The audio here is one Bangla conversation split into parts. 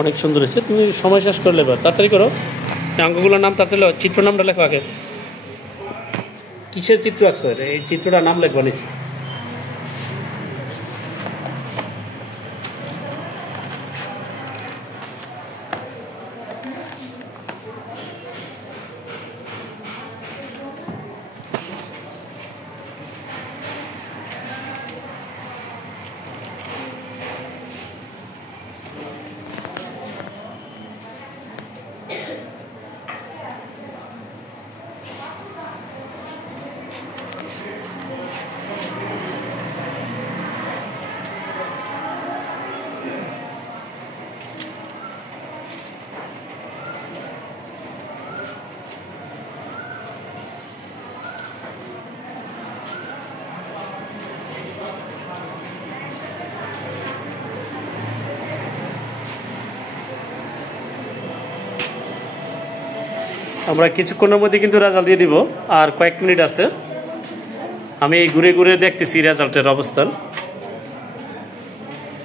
অনেক সুন্দর হয়েছে। তুমি সময় শেষ করে লেবা, তাড়াতাড়ি করো। অঙ্কগুলোর নাম তাড়াতাড়ি লেখো, চিত্র নামটা লেখো আগে। কিসের চিত্র আঁকছো? এই চিত্রটার নাম লেখবা নিচে। আমরা কিছুক্ষণের মধ্যে কিন্তু রেজাল্ট দিয়ে দিব, আর কয়েক মিনিট আছে। আমি ঘুরে ঘুরে দেখতেছি রেজাল্টের অবস্থান।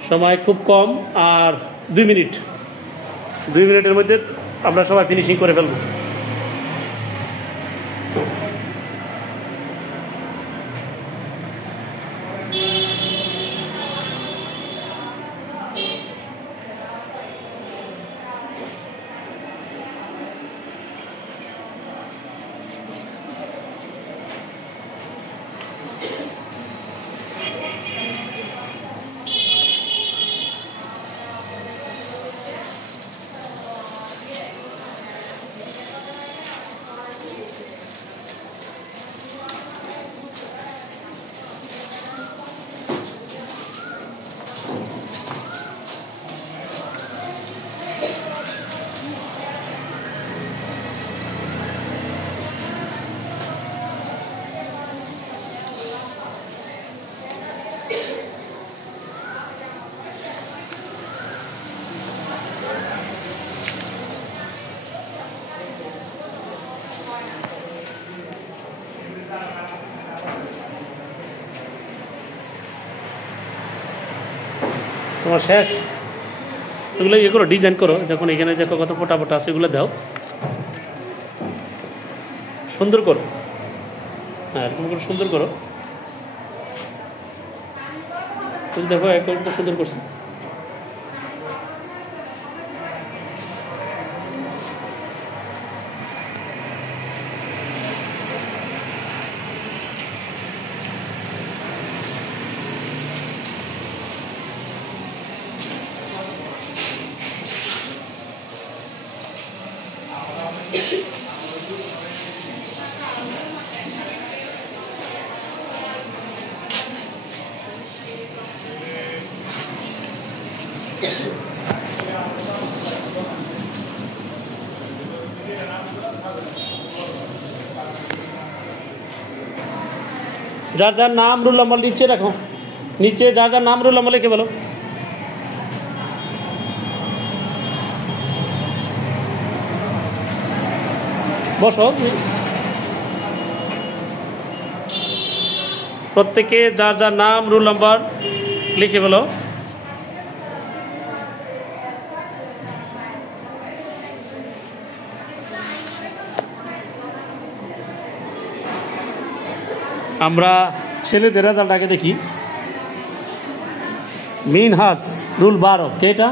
সময় খুব কম, আর 2 মিনিট। 2 মিনিটের মধ্যে আমরা সবাই ফিনিশিং করে ফেলবো। তোমার শেষ? এগুলো ইয়ে করো, ডিজাইন করো। যখন এখানে দেখো কত ফোটা ফোটা আছে, এগুলো দাও, সুন্দর করো। হ্যাঁ, এরকম করে সুন্দর করো। তুমি দেখো একদম সুন্দর করছে। যার যার নাম রোল নাম্বার নিচে রাখো, নিচে যার যার নাম রোল নাম্বার লিখে বলো। বসো, প্রত্যেকে যার যার নাম রোল নাম্বার লিখে বলো। আমরা ছেলেদের রেজাল্ট আগে দেখি। মিনহাজ রুল 12, কে এটা?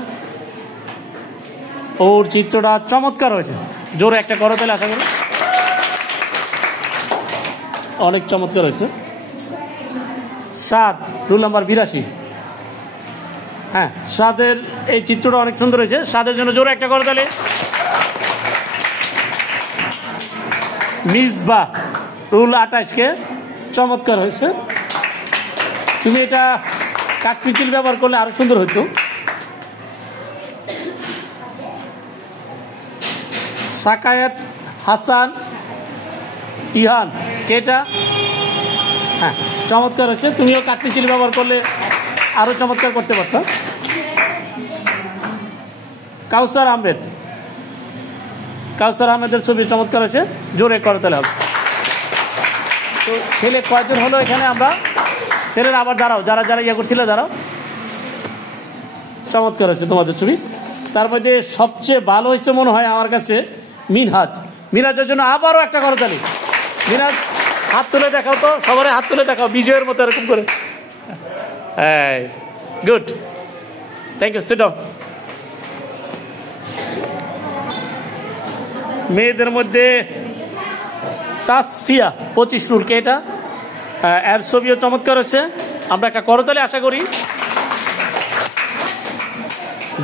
ওর চিত্রটা চমৎকার হয়েছে, জোরে একটা করো তাহলে আশা করি। অনেক চমৎকার হয়েছে। 7 রুল নাম্বার 82। হ্যাঁ, 7-এর এই চিত্রটা অনেক সুন্দর হয়েছে। 7-এর জন্য জোরে একটা করো তাহলে। মিসবাহ রুল 28, কে? চমৎকার হয়েছে। তুমি এটা কাঠপিচিল ব্যবহার করলে আরো সুন্দর হতো। সাকায়াত হাসান ইহান, কে এটা? হ্যাঁ, চমৎকার হয়েছে। তুমিও কাঠপিচিল ব্যবহার করলে আরো চমৎকার করতে পারত। কাউসার আহমেদ, কাউসার আহমেদের ছবি চমৎকার হয়েছে, জোরে করো তাহলে হবে। তো ছেলে কয়জন হলো এখানে? আমরা ছেলেরা আবার দাঁড়াও, যারা যারা ইয়ে করছিল দাঁড়াও। চমৎকার হয়েছে তোমাদের ছবি। তার মধ্যে সবচেয়ে ভালো হয়েছে মনে হয় আমার কাছে মিনহাজ। মিনহাজের জন্য আবারও একটা করতালি। মিনহাজ হাত তুলে দেখাও তো, সবার হাত তুলে দেখাও বিজয়ের মতো এরকম করে। Good, thank you, sit down. মেয়েদের মধ্যে তাসফিয়া 25 রুল, কে এটা? এর ছবিও চমৎকার হচ্ছে, আমরা একটা করতালি আশা করি।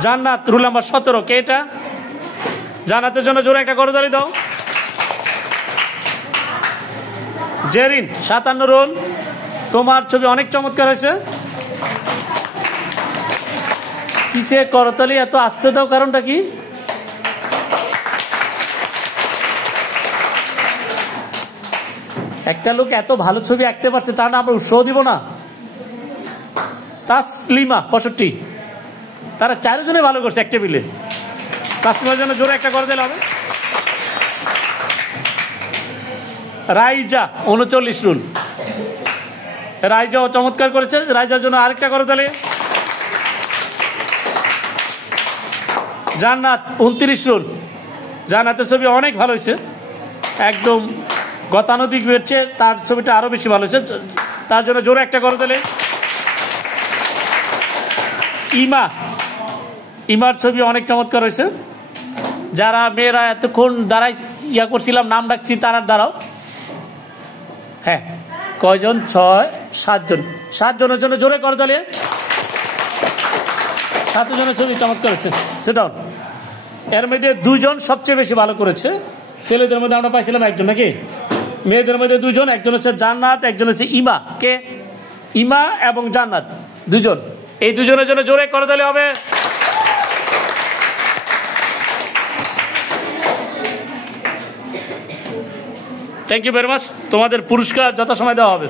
জান্নাত রুল নাম্বার 17, কে এটা? জান্নাতের জন্য জোরে একটা করতালি দাও। জেরিন 57 রুল, তোমার ছবি অনেক চমৎকার হয়েছে। কিসে করতালি এত আসতে দাও, কারণটা কি? একটা লোক এত ভালো ছবি আঁকতে পারছে, তার না আমরা উৎসাহ দিব না? তাসলিমা 65, তারা 4 জনে ভালো করছে এক টেবিলে। তাসলিমার জন্য জোরে একটা করতালি হবে। রাইজা 39 রুল, রাইজাও চমৎকার করেছে, রাইজার জন্য আরেকটা করতালি। জান্নাত 29 রুল, জান্নাতের ছবি অনেক ভালো হয়েছে, একদম গতানুগতিক বেরছে, তার ছবিটা আরো বেশি ভালো হয়েছে, তার জন্য জোরে একটা করতালি। ইমার ছবি অনেক চমৎকার হয়েছে। যারা মেয়েরা এতক্ষণ দাঁড়াই ইয়া করছিলাম, নাম ডাকছি, তারা দাঁড়াও। হ্যাঁ, কয়জন? 7 জন। 7 জনের জন্য জোরে করতালি। 7 জনের ছবি চমৎকার হয়েছে, সেটা। এর মধ্যে 2 জন সবচেয়ে বেশি ভালো করেছে। ছেলেদের মধ্যে আমরা পাইছিলাম 1 জন, নাকি? মেয়েদের মধ্যে 2 জন, একজন হচ্ছে জান্নাত, একজন হচ্ছে ইমা। কে? ইমা এবং জান্নাত 2 জন। এই 2 জনের জন্য জোরে করতালি হবে। থ্যাংক ইউ ভেরি মাচ, তোমাদের পুরস্কার যথাসময় দেওয়া হবে।